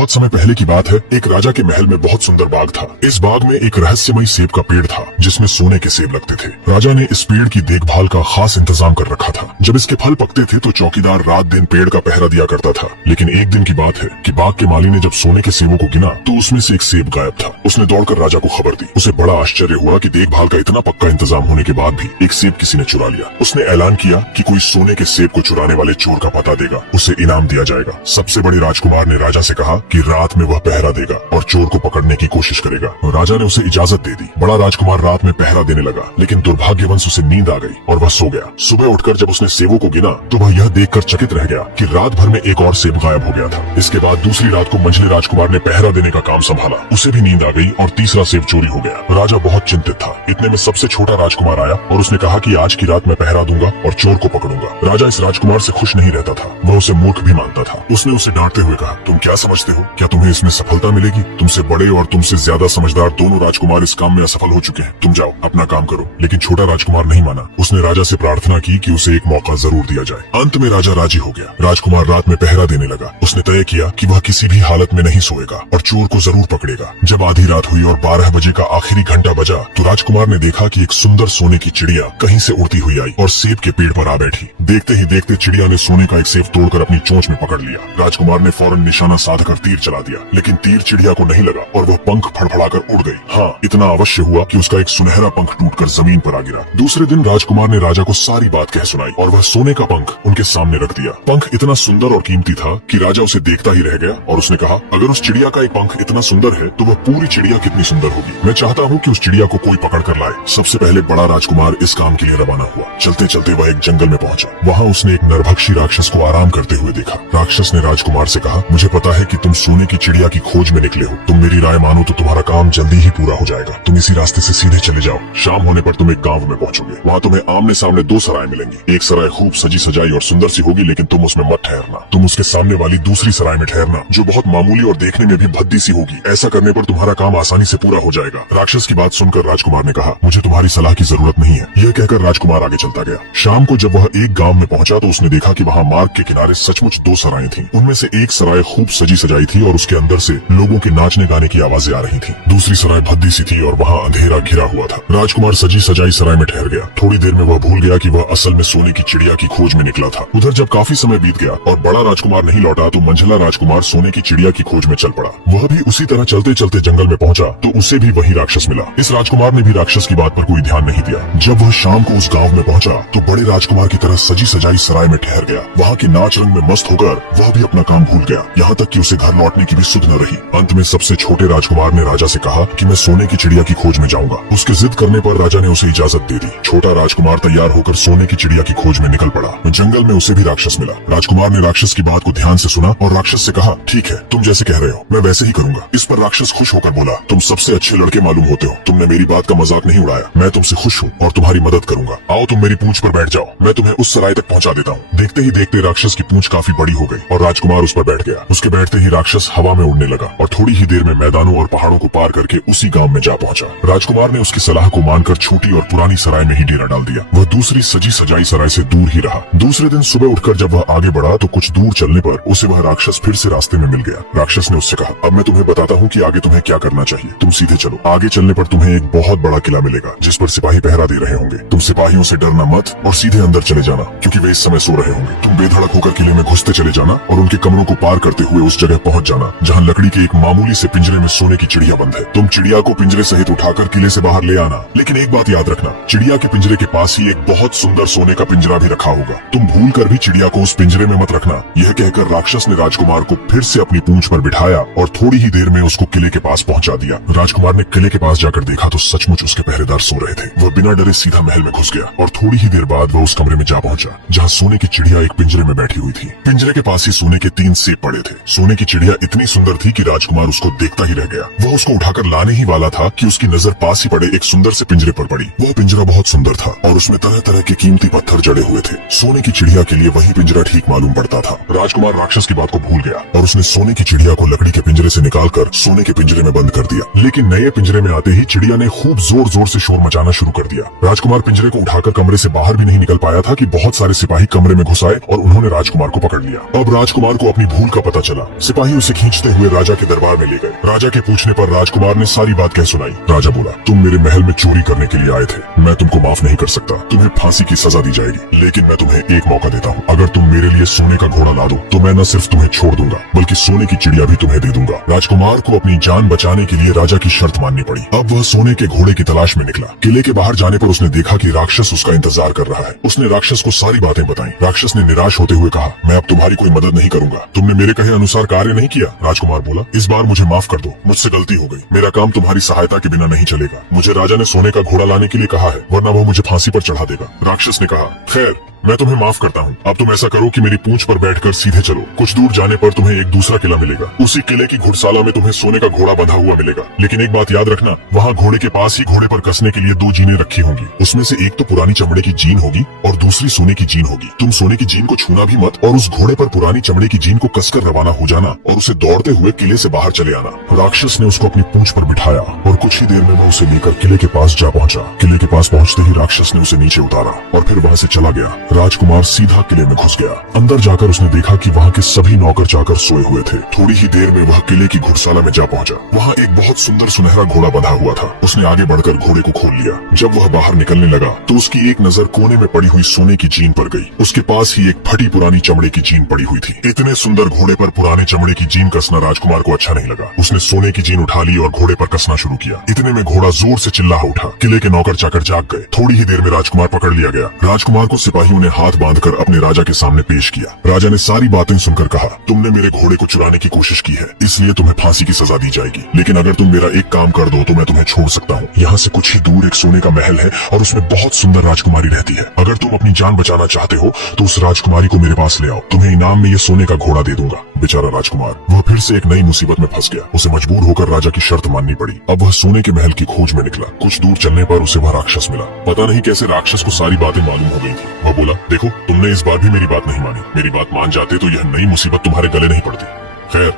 बहुत समय पहले की बात है। एक राजा के महल में बहुत सुंदर बाग था। इस बाग में एक रहस्यमयी सेब का पेड़ था जिसमें सोने के सेब लगते थे। राजा ने इस पेड़ की देखभाल का खास इंतजाम कर रखा था। जब इसके फल पकते थे तो चौकीदार रात दिन पेड़ का पहरा दिया करता था। लेकिन एक दिन की बात है कि बाग के माली ने जब सोने के सेबों को गिना तो उसमें से एक सेब गायब था। उसने दौड़कर राजा को खबर दी। उसे बड़ा आश्चर्य हुआ कि देखभाल का इतना पक्का इंतजाम होने के बाद भी एक सेब किसी ने चुरा लिया। उसने ऐलान किया कि कोई सोने के सेब को चुराने वाले चोर का पता देगा, उसे इनाम दिया जाएगा। सबसे बड़े राजकुमार ने राजा से कहा कि रात में वह पहरा देगा और चोर को पकड़ने की कोशिश करेगा। राजा ने उसे इजाजत दे दी। बड़ा राजकुमार रात में पहरा देने लगा, लेकिन दुर्भाग्यवश उसे नींद आ गई और वह सो गया। सुबह उठकर जब उसने सेबों को गिना तो वह यह देखकर चकित रह गया कि रात भर में एक और सेब गायब हो गया था। इसके बाद दूसरी रात को मंझले राजकुमार ने पहरा देने का काम संभाला। उसे भी नींद आ गई और तीसरा सेब चोरी हो गया। राजा बहुत चिंतित था। इतने में सबसे छोटा राजकुमार आया और उसने कहा कि आज की रात मैं पहरा दूंगा और चोर को पकड़ूंगा। राजा इस राजकुमार से खुश नहीं रहता था, वह उसे मूर्ख भी मानता था। उसने उसे डांटते हुए कहा, तुम क्या समझते हो, क्या तुम्हें इसमें सफलता मिलेगी? तुमसे बड़े और तुमसे ज्यादा समझदार दोनों राजकुमार इस काम में असफल हो चुके हैं। तुम जाओ अपना काम करो। लेकिन छोटा राजकुमार नहीं माना। उसने राजा से प्रार्थना की कि उसे एक मौका जरूर दिया जाए। अंत में राजा राजी हो गया। राजकुमार रात में पहरा देने लगा। उसने तय किया कि वह किसी भी हालत में नहीं सोएगा और चोर को जरूर पकड़ेगा। जब आधी रात हुई और 12 बजे का आखिरी घंटा बजा तो राजकुमार ने देखा कि एक सुंदर सोने की चिड़िया कहीं से उड़ती हुई आई और सेब के पेड़ पर आ बैठी। देखते ही देखते चिड़िया ने सोने का एक सेब तोड़कर अपनी चोंच में पकड़ लिया। राजकुमार ने फौरन निशाना साधकर तीर चला दिया, लेकिन तीर चिड़िया को नहीं लगा और वह पंख फड़फड़ाकर उड़ गई। हाँ, इतना अवश्य हुआ कि उसका एक सुनहरा पंख टूटकर जमीन पर आ गिरा। दूसरे दिन राजकुमार ने राजा को सारी बात कह सुनाई और वह सोने का पंख उनके सामने रख दिया। पंख इतना सुंदर और कीमती था कि राजा उसे देखता ही रह गया और उसने कहा, अगर उस चिड़िया का एक पंख इतना सुंदर है तो वह पूरी चिड़िया कितनी सुंदर होगी। मैं चाहता हूँ कि उस चिड़िया को कोई पकड़ कर लाए। सबसे पहले बड़ा राजकुमार इस काम के लिए रवाना हुआ। चलते चलते वह एक जंगल में पहुंचा। वहाँ उसने एक नरभक्षी राक्षस को आराम करते हुए देखा। राक्षस ने राजकुमार से कहा, मुझे पता है कि तुम सोने की चिड़िया की खोज में निकले हो। तुम मेरी राय मानो तो तुम्हारा काम जल्दी ही पूरा हो जाएगा। तुम इसी रास्ते से सीधे चले जाओ। शाम होने पर तुम एक गांव में पहुंचोगे। वहाँ तुम्हें आमने सामने 2 सराय मिलेंगी। एक सराय खूब सजी सजाई और सुंदर सी होगी, लेकिन तुम उसमें मत ठहरना। तुम उसके सामने वाली दूसरी सराय में ठहरना, जो बहुत मामूली और देखने में भी भद्दी सी होगी। ऐसा करने पर तुम्हारा काम आसानी से पूरा हो जाएगा। राक्षस की बात सुनकर राजकुमार ने कहा, मुझे तुम्हारी सलाह की जरूरत नहीं है। यह कहकर राजकुमार आगे चलता गया। शाम को जब वह एक गांव में पहुंचा तो उसने देखा कि वहाँ मार्ग के किनारे सचमुच 2 सराय थी। उनमें से एक सराय खूब सजी सजाई थी और उसके अंदर से लोगों के नाचने गाने की आवाजें आ रही थी। दूसरी सराय भद्दी सी थी और वहाँ अंधेरा घिरा हुआ था। राजकुमार सजी सजाई सराय में ठहर गया। थोड़ी देर में वह भूल गया कि वह असल में सोने की चिड़िया की खोज में निकला था। उधर जब काफी समय बीत गया और बड़ा राजकुमार नहीं लौटा तो मंझला राजकुमार सोने की चिड़िया की खोज में चल पड़ा। वह भी उसी तरह चलते चलते जंगल में पहुंचा तो उसे भी वही राक्षस मिला। इस राजकुमार ने भी राक्षस की बात पर कोई ध्यान नहीं दिया। जब वह शाम को उस गांव में पहुंचा तो बड़े राजकुमार की तरह सजी सजाई सराय में ठहर गया। वहाँ के नाच रंग में मस्त होकर वह भी अपना काम भूल गया, यहाँ तक कि उसे घर लौटने की भी सुध न रही। अंत में सबसे छोटे राजकुमार ने राजा से कहा कि मैं सोने की चिड़िया की खोज में जाऊंगा। उसके जिद करने पर राजा ने उसे इजाजत दे दी। छोटा राजकुमार तैयार होकर सोने की चिड़िया की खोज में निकल पड़ा। जंगल में उसे भी राक्षस मिला। राजकुमार ने राक्षस की बात को ध्यान से सुना और राक्षस से कहा, ठीक है, तुम जैसे कह रहे हो मैं वैसे ही करूंगा। इस पर राक्षस खुश होकर बोला, तुम सबसे अच्छे लड़के मालूम होते हो। तुमने मेरी बात का मजाक नहीं उड़ाया। मैं तुमसे खुश हूँ और तुम्हारी मदद करूंगा। आओ तुम मेरी पूंछ पर बैठ जाओ, मैं तुम्हें उस सराय तक पहुँचा देता हूँ। देखते ही देखते राक्षस की पूंछ काफी बड़ी हो गई और राजकुमार उस पर बैठ गया। उसके बैठते ही राक्षस हवा में उड़ने लगा और थोड़ी ही देर में मैदानों और पहाड़ों को पार करके उसी गांव में जा पहुंचा। राजकुमार ने उसकी सलाह को मानकर छोटी और पुरानी सराय में ही डेरा डाल दिया। वह दूसरी सजी सजाई सराय से दूर ही रहा। दूसरे दिन सुबह उठकर जब वह आगे बढ़ा तो कुछ दूर चलने पर उसे वह राक्षस फिर से रास्ते में मिल गया। राक्षस ने उससे कहा, अब मैं तुम्हें बताता हूँ कि आगे तुम्हें क्या करना चाहिए। तुम सीधे चलो। आगे चलने पर तुम्हें एक बहुत बड़ा किला मिलेगा जिस पर सिपाही पहरा दे रहे होंगे। तुम सिपाहियों से डरना मत और सीधे अंदर चले जाना, क्योंकि वे इस समय सो रहे होंगे। तुम बेधड़क होकर किले में घुसते चले जाना और उनके कमरों को पार करते हुए उस जगह पहुंच जाना जहां लकड़ी के एक मामूली से पिंजरे में सोने की चिड़िया बंद है। तुम चिड़िया को पिंजरे सहित उठाकर किले से बाहर ले आना, लेकिन एक बात याद रखना, चिड़िया के पिंजरे के पास ही एक बहुत सुंदर सोने का पिंजरा भी रखा होगा। तुम भूल कर भी चिड़िया को उस पिंजरे में मत रखना। यह कहकर राक्षस ने राजकुमार को फिर से अपनी पूंछ पर बिठाया और थोड़ी ही देर में उसको किले के पास पहुंचा दिया। राजकुमार ने किले के पास जाकर देखा तो सचमुच उसके पहरेदार सो रहे थे। वह बिना डरे सीधा महल में घुस गया और थोड़ी ही देर बाद वह उस कमरे में जा पहुंचा जहाँ सोने की चिड़िया एक पिंजरे में बैठी हुई थी। पिंजरे के पास ही सोने के 3 सेब पड़े थे। सोने की चिड़िया इतनी सुंदर थी कि राजकुमार उसको देखता ही रह गया। वह उसको उठाकर लाने ही वाला था कि उसकी नजर पास ही पड़े एक सुंदर से पिंजरे पर पड़ी। वह पिंजरा बहुत सुंदर था और उसमें तरह तरह के कीमती पत्थर जड़े हुए थे। सोने की चिड़िया के लिए वही पिंजरा ठीक मालूम पड़ता था। राजकुमार राक्षस की बात को भूल गया और उसने सोने की चिड़िया को लकड़ी के पिंजरे से निकालकर सोने के पिंजरे में बंद कर दिया। लेकिन नए पिंजरे में आते ही चिड़िया ने खूब जोर जोर से शोर मचाना शुरू कर दिया। राजकुमार पिंजरे को उठाकर कमरे से बाहर भी नहीं निकल पाया था कि बहुत सारे सिपाही कमरे में घुस आए और उन्होंने राजकुमार को पकड़ लिया। अब राजकुमार को अपनी भूल का पता चला। सिपाही सिपाही उसे खींचते हुए राजा के दरबार में ले गए। राजा के पूछने पर राजकुमार ने सारी बात कह सुनाई। राजा बोला, तुम मेरे महल में चोरी करने के लिए आए थे, मैं तुमको माफ नहीं कर सकता, तुम्हें फांसी की सजा दी जाएगी, लेकिन मैं तुम्हें एक मौका देता हूँ। अगर तुम मेरे लिए सोने का घोड़ा ला दो तो मैं न सिर्फ तुम्हें छोड़ दूंगा बल्कि सोने की चिड़िया भी तुम्हें दे दूंगा। राजकुमार को अपनी जान बचाने के लिए राजा की शर्त माननी पड़ी। अब वह सोने के घोड़े की तलाश में निकला। किले के बाहर जाने पर उसने देखा कि राक्षस उसका इंतजार कर रहा है। उसने राक्षस को सारी बातें बताई। राक्षस ने निराश होते हुए कहा, मैं अब तुम्हारी कोई मदद नहीं करूंगा, तुमने मेरे कहे अनुसार कार्य नहीं किया। राजकुमार बोला, इस बार मुझे माफ कर दो, मुझसे गलती हो गई, मेरा काम तुम्हारी सहायता के बिना नहीं चलेगा। मुझे राजा ने सोने का घोड़ा लाने के लिए कहा है, वरना वो मुझे फांसी पर चढ़ा देगा। राक्षस ने कहा, खैर मैं तुम्हें माफ करता हूँ, अब तुम ऐसा करो कि मेरी पूंछ पर बैठकर सीधे चलो। कुछ दूर जाने पर तुम्हें एक दूसरा किला मिलेगा। उसी किले की घुड़साला में तुम्हें सोने का घोड़ा बंधा हुआ मिलेगा, लेकिन एक बात याद रखना, वहाँ घोड़े के पास ही घोड़े पर कसने के लिए 2 जीनें रखी होंगी। उसमें से एक तो पुरानी चमड़े की जीन होगी और दूसरी सोने की जीन होगी। तुम सोने की जीन को छूना भी मत और उस घोड़े पर पुरानी चमड़े की जीन को कसकर रवाना हो जाना और उसे दौड़ते हुए किले से बाहर चले आना। राक्षस ने उसको अपनी पूंछ पर बिठाया और कुछ ही देर में वह उसे लेकर किले के पास जा पहुंचा। किले के पास पहुंचते ही राक्षस ने उसे नीचे उतारा और फिर वहाँ से चला गया। राजकुमार सीधा किले में घुस गया। अंदर जाकर उसने देखा कि वहाँ के सभी नौकर चाकर सोए हुए थे। थोड़ी ही देर में वह किले की घुड़साला में जा पहुंचा। वहाँ एक बहुत सुंदर सुनहरा घोड़ा बंधा हुआ था। उसने आगे बढ़कर घोड़े को खोल लिया। जब वह बाहर निकलने लगा तो उसकी एक नजर कोने में पड़ी हुई सोने की जीन पर गई। उसके पास ही एक फटी पुरानी चमड़े की जीन पड़ी हुई थी। इतने सुंदर घोड़े पर पुराने चमड़े की जीन कसना राजकुमार को अच्छा नहीं लगा। उसने सोने की जीन उठा ली और घोड़े पर कसना शुरू किया। इतने में घोड़ा जोर से चिल्ला उठा। किले के नौकर चाकर जाग गए। थोड़ी ही देर में राजकुमार पकड़ लिया गया। राजकुमार को सिपाहियों ने हाथ बांधकर अपने राजा के सामने पेश किया। राजा ने सारी बातें सुनकर कहा, तुमने मेरे घोड़े को चुराने की कोशिश की है, इसलिए तुम्हें फांसी की सजा दी जाएगी, लेकिन अगर तुम मेरा एक काम कर दो तो मैं तुम्हें छोड़ सकता हूँ। यहाँ से कुछ ही दूर एक सोने का महल है और उसमें बहुत सुंदर राजकुमारी रहती है। अगर तुम अपनी जान बचाना चाहते हो तो उस राजकुमारी को मेरे पास ले आओ, तुम्हें इनाम में ये सोने का घोड़ा दे दूंगा। बेचारा राजकुमार, वह फिर से एक नई मुसीबत में फंस गया। उसे मजबूर होकर राजा की शर्त माननी पड़ी। अब वह सोने के महल की खोज में निकला। कुछ दूर चलने पर उसे वह राक्षस मिला। पता नहीं कैसे राक्षस को सारी बातें मालूम हो गई थी। वह बोला, देखो तुमने इस बार भी मेरी बात नहीं मानी, मेरी बात मान जाते तो यह नई मुसीबत तुम्हारे गले नहीं पड़ती। खैर,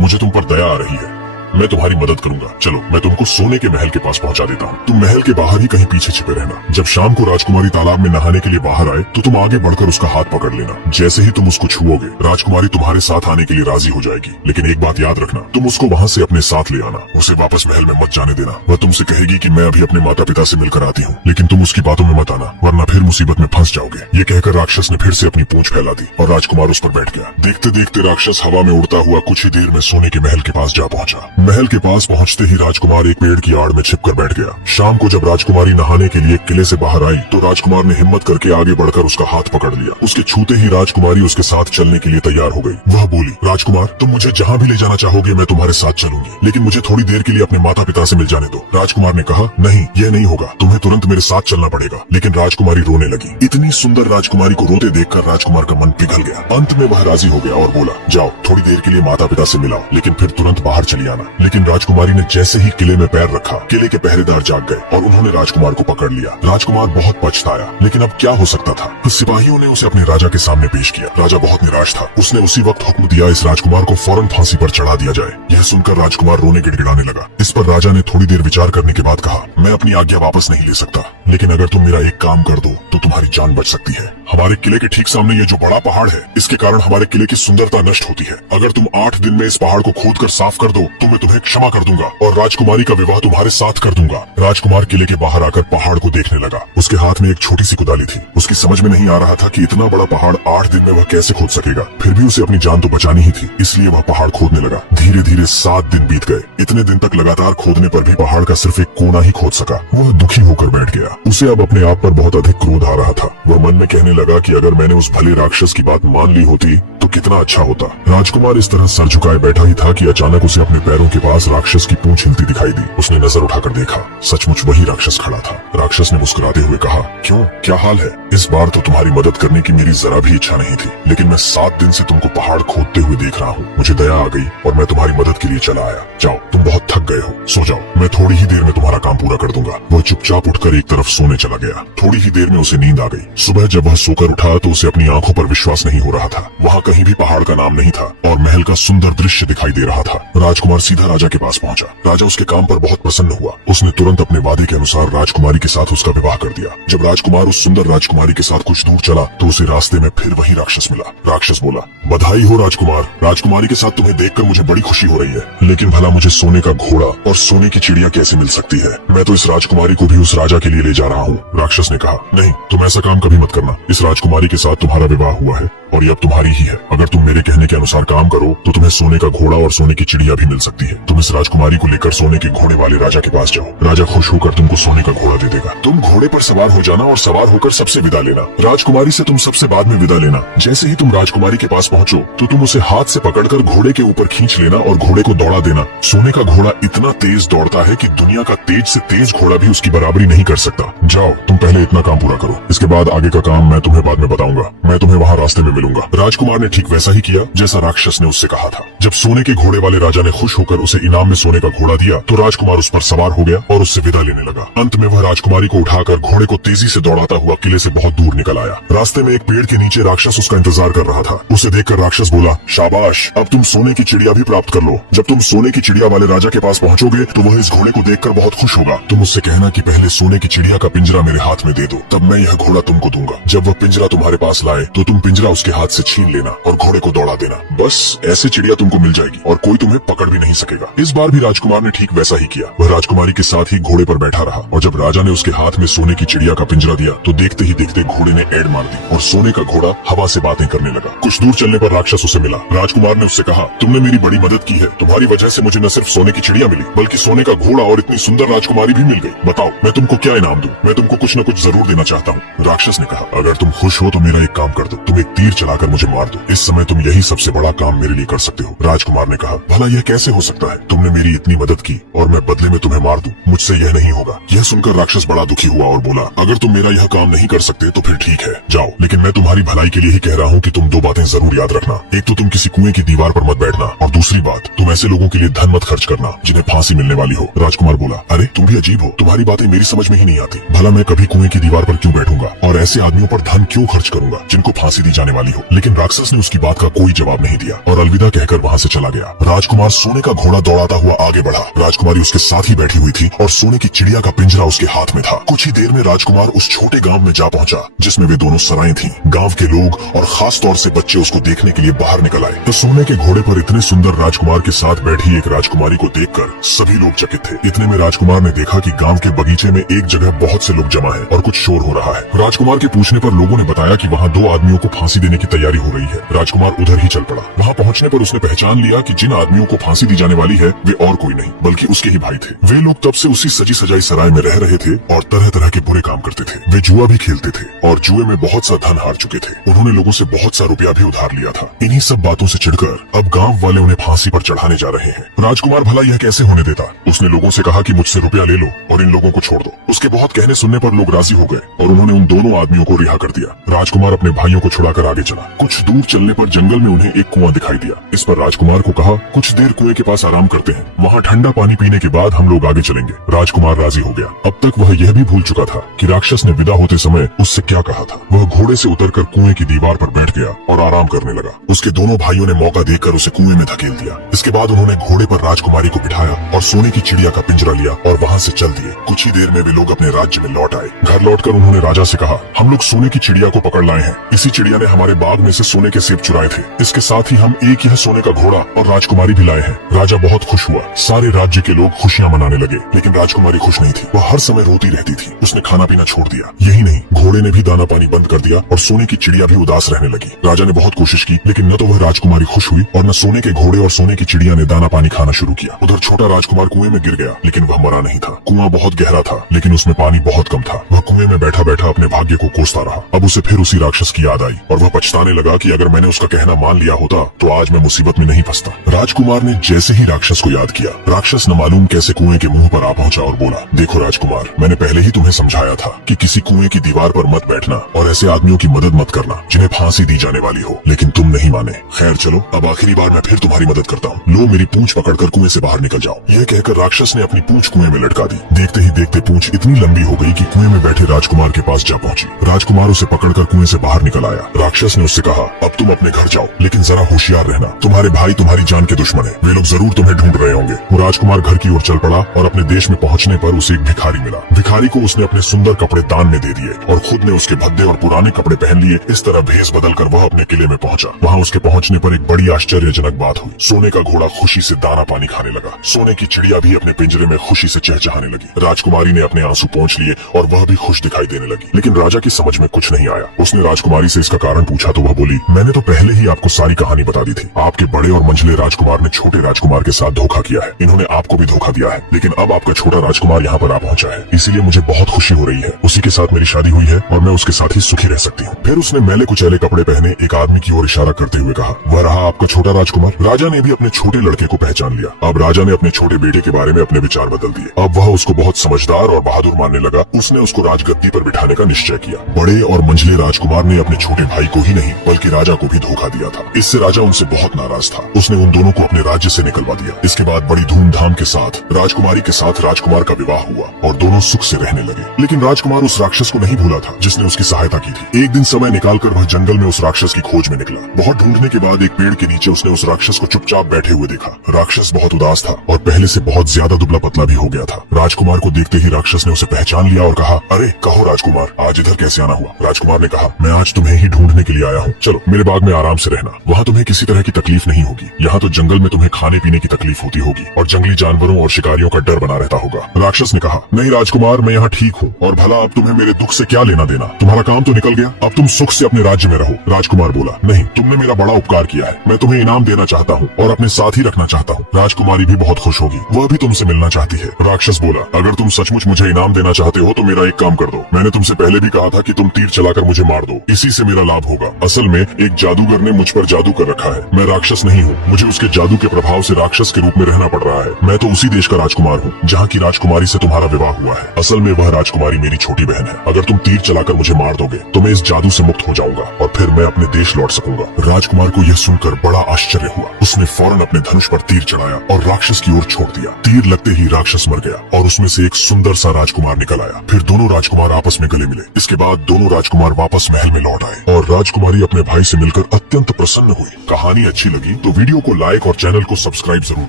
मुझे तुम पर दया आ रही है, मैं तुम्हारी मदद करूंगा। चलो मैं तुमको सोने के महल के पास पहुंचा देता हूँ। तुम महल के बाहर ही कहीं पीछे छिपे रहना। जब शाम को राजकुमारी तालाब में नहाने के लिए बाहर आए तो तुम आगे बढ़कर उसका हाथ पकड़ लेना। जैसे ही तुम उसको छुओगे राजकुमारी तुम्हारे साथ आने के लिए राजी हो जाएगी, लेकिन एक बात याद रखना, तुम उसको वहाँ से अपने साथ ले आना। उसे वापस महल में मत जाने देना। वह तुमसे कहेगी कि मैं अभी अपने माता पिता से मिलकर आती हूँ, लेकिन तुम उसकी बातों में मत आना, वरना फिर मुसीबत में फंस जाओगे। ये कहकर राक्षस ने फिर से अपनी पूंछ फैला दी और राजकुमार उस पर बैठ गया। देखते देखते राक्षस हवा में उड़ता हुआ कुछ ही देर में सोने के महल के पास जा पहुंचा। महल के पास पहुंचते ही राजकुमार एक पेड़ की आड़ में छिपकर बैठ गया। शाम को जब राजकुमारी नहाने के लिए किले से बाहर आई तो राजकुमार ने हिम्मत करके आगे बढ़कर उसका हाथ पकड़ लिया। उसके छूते ही राजकुमारी उसके साथ चलने के लिए तैयार हो गई। वह बोली, राजकुमार तुम मुझे जहाँ भी ले जाना चाहोगे मैं तुम्हारे साथ चलूंगी, लेकिन मुझे थोड़ी देर के लिए अपने माता पिता से मिल जाने दो। राजकुमार ने कहा, नहीं यह नहीं होगा, तुम्हें तुरंत मेरे साथ चलना पड़ेगा। लेकिन राजकुमारी रोने लगी। इतनी सुंदर राजकुमारी को रोते देखकर राजकुमार का मन पिघल गया। अंत में वह राजी हो गया और बोला, जाओ थोड़ी देर के लिए माता पिता से मिलाओ, लेकिन फिर तुरंत बाहर चली आना। लेकिन राजकुमारी ने जैसे ही किले में पैर रखा, किले के पहरेदार जाग गए और उन्होंने राजकुमार को पकड़ लिया। राजकुमार बहुत पछताया, लेकिन अब क्या हो सकता था। तो सिपाहियों ने उसे अपने राजा के सामने पेश किया। राजा बहुत निराश था। उसने उसी वक्त हुक्म दिया, इस राजकुमार को फौरन फांसी पर चढ़ा दिया जाए। यह सुनकर राजकुमार रोने गिड़गिड़ाने लगा। इस पर राजा ने थोड़ी देर विचार करने के बाद कहा, मैं अपनी आज्ञा वापस नहीं ले सकता, लेकिन अगर तुम मेरा एक काम कर दो तो तुम्हारी जान बच सकती है। हमारे किले के ठीक सामने ये जो बड़ा पहाड़ है, इसके कारण हमारे किले की सुंदरता नष्ट होती है। अगर तुम 8 दिन में इस पहाड़ को खोद कर साफ कर दो तो मैं तुम्हें क्षमा कर दूंगा और राजकुमारी का विवाह तुम्हारे साथ कर दूंगा। राजकुमार किले के बाहर आकर पहाड़ को देखने लगा। उसके हाथ में एक छोटी सी कुदाली थी। उसकी समझ में नहीं आ रहा था कि इतना बड़ा पहाड़ 8 दिन में वह कैसे खोद सकेगा। फिर भी उसे अपनी जान तो बचानी ही थी, इसलिए वह पहाड़ खोदने लगा। धीरे धीरे 7 दिन बीत गए। इतने दिन तक लगातार खोदने पर भी पहाड़ का सिर्फ एक कोना ही खोद सका। वह दुखी होकर बैठ गया। उसे अब अपने आप पर बहुत अधिक क्रोध आ रहा था। वह मन में कहने लगा कि अगर मैंने उस भले राक्षस की बात मान ली होती तो कितना अच्छा होता। राजकुमार इस तरह सर झुकाए बैठा ही था कि अचानक उसे अपने पैरों के पास राक्षस की पूंछ हिलती दिखाई दी। उसने नजर उठाकर देखा, सचमुच वही राक्षस खड़ा था। राक्षस ने मुस्कुराते हुए कहा, क्यों, क्या हाल है? इस बार तो तुम्हारी मदद करने की मेरी जरा भी इच्छा नहीं थी, लेकिन मैं 7 दिन से तुमको पहाड़ खोदते हुए देख रहा हूँ। मुझे दया आ गई और मैं तुम्हारी मदद के लिए चला आया। जाओ, तुम बहुत थक गए हो, सो जाओ, मैं थोड़ी ही देर में तुम्हारा काम पूरा कर दूंगा। वह चुपचाप उठकर एक तरफ सोने चला गया। थोड़ी ही देर में उसे नींद आ गई। सुबह जब वह सोकर उठा तो उसे अपनी आंखों पर विश्वास नहीं हो रहा था। वहाँ कहीं भी पहाड़ का नाम नहीं था और महल का सुंदर दृश्य दिखाई दे रहा था। राजकुमार सीधा राजा के पास पहुंचा। राजा उसके काम पर बहुत प्रसन्न हुआ। उसने तुरंत अपने वादे के अनुसार राजकुमारी के साथ उसका विवाह कर दिया। जब राजकुमार उस सुंदर राजकुमारी के साथ कुछ दूर चला तो उसे रास्ते में फिर वही राक्षस मिला। राक्षस बोला, बधाई हो राजकुमार, राजकुमारी के साथ तुम्हें देखकर मुझे बड़ी खुशी हो रही है, लेकिन भला मुझे सोने का घोड़ा और सोने की चिड़िया कैसे मिल सकती है? मैं तो इस राजकुमारी को भी उस राजा के लिए ले जा रहा हूँ। राक्षस ने कहा, नहीं, तुम ऐसा काम कभी मत करना। इस राजकुमारी के साथ तुम्हारा विवाह हुआ है और ये अब तुम्हारी ही है। अगर तुम मेरे कहने के अनुसार काम करो तो तुम्हें सोने का घोड़ा और सोने की चिड़िया भी मिल सकती है। तुम इस राजकुमारी को लेकर सोने के घोड़े वाले राजा के पास जाओ। राजा खुश होकर तुमको सोने का घोड़ा दे देगा। तुम घोड़े पर सवार हो जाना और सवार होकर सबसे विदा लेना। राजकुमारी से तुम सबसे बाद में विदा लेना। जैसे ही तुम राजकुमारी के पास पहुंचो तो तुम उसे हाथ से पकड़कर घोड़े के ऊपर खींच लेना और घोड़े को दौड़ा देना। सोने का घोड़ा इतना तेज दौड़ता है कि दुनिया का तेज से तेज घोड़ा भी उसकी बराबरी नहीं कर सकता। जाओ, तुम पहले इतना काम पूरा करो, इसके बाद आगे का काम मैं तुम्हें बाद में बताऊंगा। मैं तुम्हें वहाँ रास्ते में मिलूंगा। राजकुमार ने ठीक वैसा ही किया जैसा राक्षस ने उससे कहा था। जब सोने के घोड़े वाले राजा ने खुश होकर उसे इनाम में सोने का घोड़ा दिया तो राजकुमार उस पर सवार हो गया और उससे विदा लेने लगा। अंत में वह राजकुमारी को उठाकर घोड़े को तेजी से दौड़ाता हुआ किले से बहुत दूर निकल आया। रास्ते में एक पेड़ के नीचे राक्षस उसका इंतजार कर रहा था। उसे देखकर राक्षस बोला, शाबाश, अब तुम सोने की चिड़िया भी प्राप्त कर लो। जब तुम सोने की चिड़िया वाले राजा के पास पहुंचोगे तो वह इस घोड़े को देखकर बहुत खुश होगा। तुम उससे कहना कि पहले सोने की चिड़िया का पिंजरा मेरे हाथ में दे दो, तब मैं यह घोड़ा तुमको दूंगा। जब वह पिंजरा तुम्हारे पास लाए तो तुम पिंजरा उसके हाथ से छीन लेना और घोड़े को दौड़ा देना। बस ऐसे चिड़िया तुमको मिल जाएगी और कोई तुम्हें पकड़ भी नहीं सकेगा। इस बार भी राजकुमार ने ठीक वैसा ही किया। वह राजकुमारी के साथ ही घोड़े पर बैठा रहा और जब राजा ने उसके हाथ में सोने की चिड़िया का पिंजरा दिया तो देखते ही देखते घोड़े ने एड़ मार दी और सोने का घोड़ा हवा से बातें करने लगा। कुछ दूर चलने पर राक्षस उसे मिला। राजकुमार ने उससे कहा, तुमने मेरी बड़ी मदद की है। तुम्हारी वजह से मुझे न सिर्फ सोने की चिड़िया मिली बल्कि सोने का घोड़ा और इतनी सुंदर राजकुमारी भी मिल गई। बताओ, मैं तुमको क्या इनाम दूं? मैं तुमको कुछ न कुछ जरूर देना चाहता हूँ। राक्षस ने कहा, अगर तुम खुश हो तो मेरा एक काम कर दो, तुम एक तीर चलाकर मुझे मार दो। इस समय तुम यही सबसे बड़ा काम मेरे लिए कर सकते हो। राजकुमार ने कहा, भला यह कैसे हो सकता है? तुमने मेरी इतनी मदद की और मैं बदले में तुम्हें मार दूं? मुझसे यह नहीं होगा। यह सुनकर राक्षस बड़ा दुखी हुआ और बोला, अगर तुम मेरा यह काम नहीं कर सकते तो फिर ठीक है, जाओ, लेकिन मैं तुम्हारी भलाई के लिए ही कह रहा हूँ कि तुम दो बातें जरूर याद रखना। एक तो तुम किसी कुएं की दीवार पर मत बैठना और दूसरी बात, तुम ऐसे लोगों के लिए धन मत खर्च करना जिन्हें फांसी मिलने वाली हो। राजकुमार बोला, अरे तुम भी अजीब हो, तुम्हारी बातें मेरी समझ में ही नहीं आती। भला मैं कभी कुएं की दीवार पर क्यों बैठूंगा और ऐसे आदमियों पर धन क्यों खर्च करूंगा जिनको फांसी दी जाने वाली हो? लेकिन राक्षस ने उसकी बात का कोई जवाब नहीं दिया और अलविदा कहकर वहाँ से चला गया। राजकुमार सोने का घोड़ा दौड़ाता हुआ आगे बढ़ा। राजकुमारी उसके साथ ही बैठी हुई थी और सोने की चिड़िया का पिंजरा उसके हाथ में था। कुछ ही देर में राजकुमार उस छोटे गांव में जा पहुंचा जिसमें वे दोनों सराएं थीं। गांव के लोग और खास तौर से बच्चे उसको देखने के लिए बाहर निकल आए तो सोने के घोड़े पर इतने सुंदर राजकुमार के साथ बैठी एक राजकुमारी को देखकर सभी लोग चकित थे। इतने में राजकुमार ने देखा कि गांव के बगीचे में एक जगह बहुत से लोग जमा हैं और कुछ शोर हो रहा है। राजकुमार के पूछने पर लोगों ने बताया कि वहाँ दो आदमियों को फांसी देने की तैयारी हो रही है। राजकुमार उधर ही चल पड़ा। वहाँ पहुँचने पर उसने पहचान लिया कि जिन आदमियों को फांसी दी जाने वाली है वे और कोई नहीं बल्कि उसके ही भाई थे। वे लोग तब से उसी सजी सजाई सराय में रह रहे थे और तरह तरह के बुरे काम करते थे। वे जुआ भी खेलते थे और जुए में बहुत सा धन हार चुके थे। उन्होंने लोगों से बहुत सा रुपया भी उधार लिया था। इन्हीं सब बातों से चिढ़कर अब गांव वाले उन्हें फांसी पर चढ़ाने जा रहे हैं। राजकुमार भला यह कैसे होने देता? उसने लोगों से कहा कि मुझसे रुपया ले लो और इन लोगों को छोड़ दो। उसके बहुत कहने सुनने पर लोग राजी हो गए और उन्होंने उन दोनों आदमियों को रिहा कर दिया। राजकुमार अपने भाइयों को छुड़ाकर आगे चला। कुछ दूर चलने पर जंगल में उन्हें एक कुआं दिखाई दिया। इस पर राजकुमार को कहा, कुछ देर कुएं के पास आराम करते हैं, वहाँ ठंडा पानी पीने के बाद हम लोग आगे चलेंगे। राजकुमार राजी हो गया। अब तक वह यह भी भूल चुका था कि राक्षस ने विदा होते समय उससे क्या कहा था। वह घोड़े से उतरकर कुएं की दीवार पर बैठ गया और आराम करने लगा। उसके दोनों भाइयों ने मौका देकर उसे कुएं में धकेल दिया। इसके बाद उन्होंने घोड़े पर राजकुमारी को बिठाया और सोने की चिड़िया का पिंजरा लिया और वहाँ से चल दिए। कुछ ही देर में वे लोग अपने राज्य में लौट आए। घर लौटकर उन्होंने राजा से कहा, हम लोग सोने की चिड़िया को पकड़ लाए हैं। इसी चिड़िया ने हमारे बाग में से सोने के सेब चुराए थे। इसके साथ ही हम एक यह सोने का घोड़ा और राजकुमारी भी लाए हैं। राजा बहुत खुश हुआ। सारे राज्य के लोग खुशियां मनाने लगे, लेकिन राजकुमारी खुश नहीं थी। वह हर समय रोती रहती थी। उसने खाना पीना छोड़ दिया। यही नहीं, घोड़े ने भी दाना पानी बंद कर दिया और सोने की चिड़िया भी उदास रहने लगी। राजा ने बहुत कोशिश की, लेकिन न तो वह राजकुमारी खुश हुई और न सोने के घोड़े और सोने की चिड़िया ने दाना पानी खाना शुरू किया। उधर छोटा राजकुमार कुएं में गिर गया, लेकिन वह मरा नहीं था। कुआं बहुत गहरा था, लेकिन उसमें पानी बहुत कम था। वह कुएं में बैठा बैठा अपने भाग्य को कोसता रहा। अब उसे फिर उसी राक्षस की याद आई और वह पछताने लगा कि अगर मैंने उसका कहना मान लिया होता तो आज मैं मुसीबत में नहीं फंसता। राजकुमार ने जैसे ही राक्षस को याद किया, राक्षस न मालूम कैसे कुएं के मुंह पर आ पहुंचा और बोला, देखो राजकुमार, मैंने पहले ही तुम्हें समझाया था कि किसी कुएं की दीवार पर मत बैठना और ऐसे आदमियों की मदद मत करना जिन्हें फांसी दी जाने वाली हो, लेकिन तुम नहीं माने। खैर चलो, अब आखिरी बार मैं फिर तुम्हारी मदद करता हूँ। लो, मेरी पूंछ पकड़कर कुएं से बाहर निकल जाओ। यह कहकर राक्षस ने अपनी पूंछ कुएं में लटका दी। देखते ही देखते पूंछ इतनी लंबी हो गई कि कुएं में बैठे राजकुमार के पास जा पहुंची। राजकुमार उसे पकड़कर कुएं से बाहर निकल आया। राक्षस राक्षस ने उससे कहा, अब तुम अपने घर जाओ, लेकिन जरा होशियार रहना, तुम्हारे भाई तुम्हारी जान के दुश्मन है, वे लोग जरूर तुम्हें ढूंढ रहे होंगे। वो राजकुमार घर की ओर चल पड़ा और अपने देश में पहुंचने पर उसे एक भिखारी मिला। भिखारी को उसने अपने सुंदर कपड़े दान में दे दिए और खुद ने उसके भद्दे और पुराने कपड़े पहन लिए। इस तरह भेष बदल कर वह अपने किले में पहुंचा। वहाँ उसके पहुंचने पर एक बड़ी आश्चर्यजनक बात हुई। सोने का घोड़ा खुशी से दाना पानी खाने लगा। सोने की चिड़िया भी अपने पिंजरे में खुशी से चहचहाने लगी। राजकुमारी ने अपने आंसू पोंछ लिए और वह भी खुश दिखाई देने लगी। लेकिन राजा की समझ में कुछ नहीं आया। उसने राजकुमारी से इसका कारण पूछा तो वह बोली, मैंने तो पहले ही आपको सारी कहानी बता दी थी। आपके बड़े और मंझले राजकुमार ने छोटे राजकुमार के साथ धोखा किया है। इन्होंने आपको भी धोखा दिया है, लेकिन अब आपका छोटा राजकुमार यहाँ पर आ पहुंचा है, इसीलिए मुझे बहुत खुशी हो रही है। उसी के साथ मेरी शादी हुई है और मैं उसके साथ ही सुखी रह सकती हूँ। फिर उसने मैले कुचैले कपड़े पहने एक आदमी की ओर इशारा करते हुए कहा, वह रहा आपका छोटा राजकुमार। राजा ने भी अपने छोटे लड़के को पहचान लिया। अब राजा ने अपने छोटे बेटे के बारे में अपने विचार बदल दिए। अब वह उसको बहुत समझदार और बहादुर मानने लगा। उसने उसको राजगद्दी पर बिठाने का निश्चय किया। बड़े और मंझले राजकुमार ने अपने छोटे भाई को ही नहीं बल्कि राजा को भी धोखा दिया था। इससे राजा उनसे बहुत नाराज था। उसने उन दोनों को अपने राज्य से निकलवा दिया। इसके बाद बड़ी धूमधाम के साथ राजकुमारी के साथ राजकुमार का विवाह हुआ और दोनों सुख से रहने लगे। लेकिन राजकुमार उस राक्षस को नहीं भूला था जिसने उसकी सहायता की थी। एक दिन समय निकालकर वह जंगल में उस राक्षस की खोज में निकला। बहुत ढूंढने के बाद एक पेड़ के नीचे उसने उस राक्षस को चुपचाप बैठे हुए देखा। राक्षस बहुत उदास था और पहले से बहुत ज्यादा दुबला पतला भी हो गया था। राजकुमार को देखते ही राक्षस ने उसे पहचान लिया और कहा, अरे कहो राजकुमार, आज इधर कैसे आना हुआ? राजकुमार ने कहा, मैं आज तुम्हें ही ढूंढने के लिए आया हूँ। चलो मेरे बाग में आराम से रहना, वहाँ तुम्हें किसी तरह की तकलीफ नहीं होगी। यहाँ तो जंगल में तुम्हें खाने पीने की तकलीफ होती होगी और जंगली जानवरों और शिकारियों का डर बना रहता होगा। राक्षस ने कहा, नहीं राजकुमार, मैं यहाँ ठीक हूँ और भला अब तुम्हें मेरे दुख से क्या लेना देना? तुम्हारा काम तो निकल गया, अब तुम सुख से अपने राज्य में रहो। राजकुमार बोला, नहीं, तुमने मेरा बड़ा उपकार किया है, मैं तुम्हें इनाम देना चाहता हूँ और अपने साथ ही रखना चाहता हूँ। राजकुमारी भी बहुत खुश होगी, वह भी तुमसे मिलना चाहती है। राक्षस बोला, अगर तुम सचमुच मुझे इनाम देना चाहते हो तो मेरा एक काम कर दो। मैंने तुमसे पहले भी कहा था कि तुम तीर चलाकर मुझे मार दो, इसी से मेरा लाभ होगा। असल में एक जादूगर ने मुझ पर जादू कर रखा है। मैं राक्षस नहीं हूँ, मुझे उसके जादू के प्रभाव से राक्षस के रूप में रहना पड़ रहा है। मैं तो उसी देश का राजकुमार हूँ जहाँ की राजकुमारी से तुम्हारा विवाह हुआ है। असल में वह राजकुमारी मेरी छोटी बहन है। अगर तुम तीर चलाकर मुझे मार दोगे तो मैं इस जादू से मुक्त हो जाऊंगा और फिर मैं अपने देश लौट सकूंगा। राजकुमार को यह सुनकर बड़ा आश्चर्य हुआ। उसने फौरन अपने धनुष पर तीर चढ़ाया और राक्षस की ओर छोड़ दिया। तीर लगते ही राक्षस मर गया और उसमें से एक सुंदर सा राजकुमार निकल आया। फिर दोनों राजकुमार आपस में गले मिले। इसके बाद दोनों राजकुमार वापस महल में लौट आए और राजकुमारी अपने भाई से मिलकर अत्यंत प्रसन्न हुई। कहानी अच्छी लगी तो वीडियो को लाइक और चैनल को सब्सक्राइब जरूर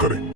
करें।